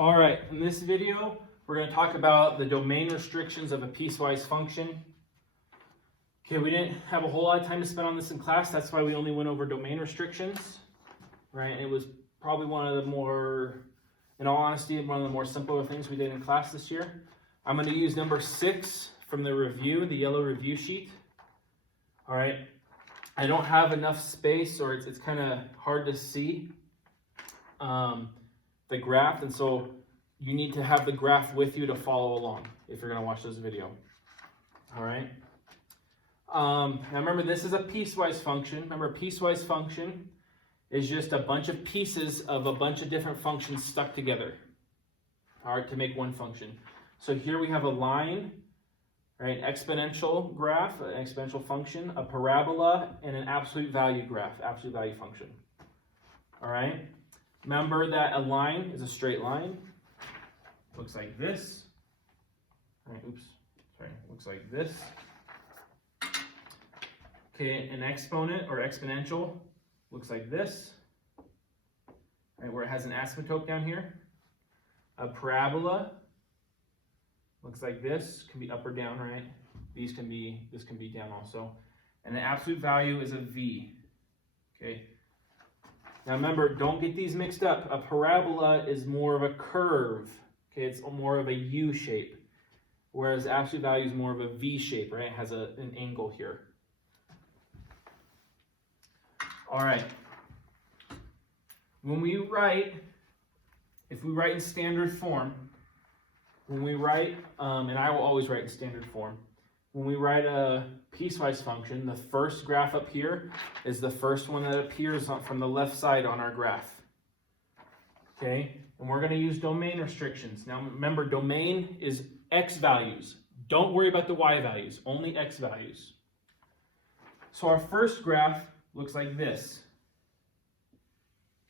All right, in this video, we're going to talk about the domain restrictions of a piecewise function. Okay, we didn't have a whole lot of time to spend on this in class. That's why we only went over domain restrictions, right? It was probably one of the more, in all honesty, one of the more simpler things we did in class this year. I'm going to use number 6 from the review, the yellow review sheet. All right, I don't have enough space, or it's kind of hard to see the graph, and so you need to have the graph with you to follow along if you're going to watch this video. All right. Now remember, this is a piecewise function. Remember, a piecewise function is just a bunch of pieces of a bunch of different functions stuck together, all right, to make one function. So here we have a line, right, exponential graph, an exponential function, a parabola, and an absolute value graph, absolute value function. All right. Remember that a line is a straight line. Looks like this. All right, oops, sorry, looks like this. Okay, an exponent or exponential looks like this. All right, where it has an asymptote down here. A parabola looks like this, can be up or down, right? This can be down also. And the absolute value is a V. Okay. Now remember, don't get these mixed up. A parabola is more of a curve. Okay, it's more of a U shape, whereas absolute value is more of a V shape, right? It has an angle here. All right. When we write, if we write in standard form, when we write, and I will always write in standard form, when we write a piecewise function, the first graph up here is the first one that appears from the left side on our graph. Okay, and we're going to use domain restrictions. Now remember, domain is x values. Don't worry about the y values, only x values. So our first graph looks like this.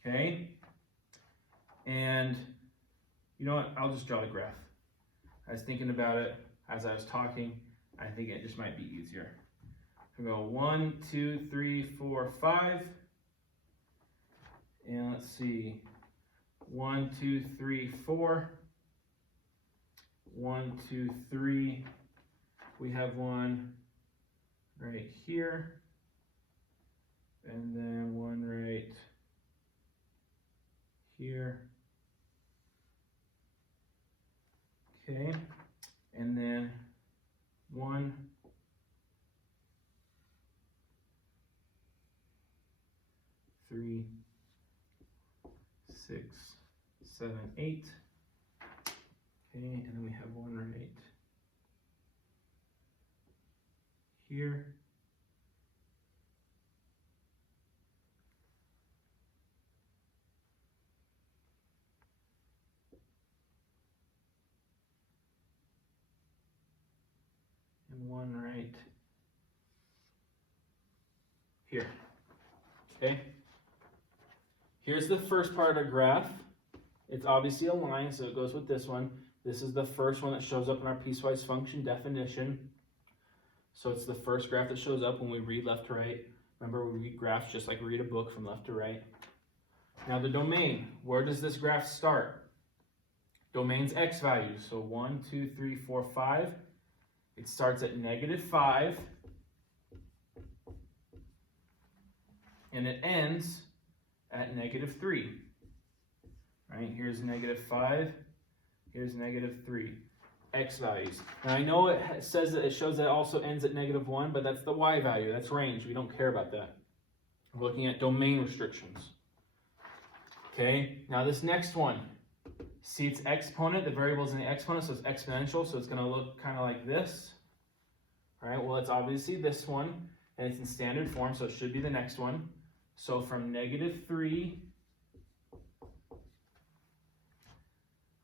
Okay, and you know what? I'll just draw the graph. I was thinking about it as I was talking. I think it just might be easier. So go 1, 2, 3, 4, 5. And let's see. 1, 2, 3, 4. 1, 2, 3. We have one right here. And then one right here. Okay. And then 1, 3, 6, 7, 8. Okay, and then we have one right here. And one right here. Okay. Here's the first part of the graph. It's obviously a line, so it goes with this one. This is the first one that shows up in our piecewise function definition. So it's the first graph that shows up when we read left to right. Remember, we read graphs just like we read a book from left to right. Now the domain, where does this graph start? Domain's x values. So 1, 2, 3, 4, 5. It starts at -5. And it ends at -3. Right, here's -5, here's -3. X values. Now I know it says that it shows that it also ends at -1, but that's the y value, that's range. We don't care about that. We're looking at domain restrictions. Okay, now this next one. See, its exponent, the variable's in the exponent, so it's exponential, so it's going to look kind of like this. All right, well, it's obviously this one, and it's in standard form, so it should be the next one. So from -3,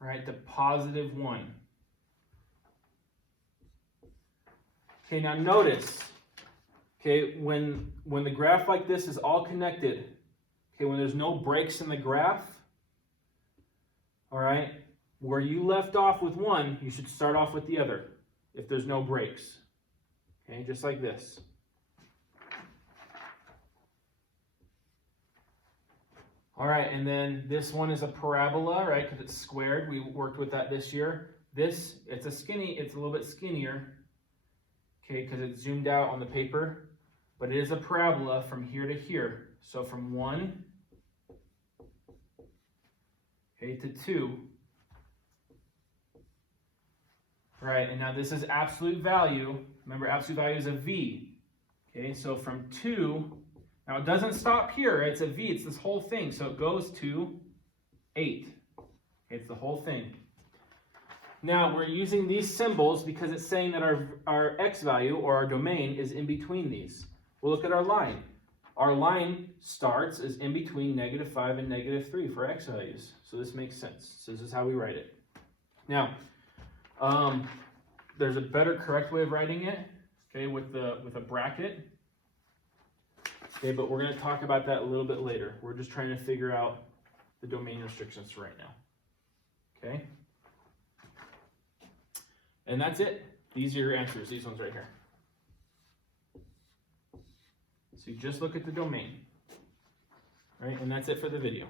right, to +1. Okay, now notice, okay, when the graph like this is all connected, okay, when there's no breaks in the graph, all right, where you left off with one, you should start off with the other if there's no breaks. Okay, just like this. All right, and then this one is a parabola, right? Because it's squared. We worked with that this year. This, it's a little bit skinnier, okay, because it's zoomed out on the paper, but it is a parabola from here to here. So from 1, okay, to 2. Right, and now this is absolute value. Remember, absolute value is a V. Okay, so from 2, now it doesn't stop here, it's a V, it's this whole thing. So it goes to 8. It's the whole thing. Now we're using these symbols because it's saying that our x value, or our domain, is in between these. We'll look at our line. Our line starts is in between -5 and -3 for x values. So this makes sense. So this is how we write it. Now, there's a better, correct way of writing it, okay, with a bracket. Okay, but we're going to talk about that a little bit later. We're just trying to figure out the domain restrictions right now. Okay? And that's it. These are your answers, these ones right here. So you just look at the domain. Right? And that's it for the video.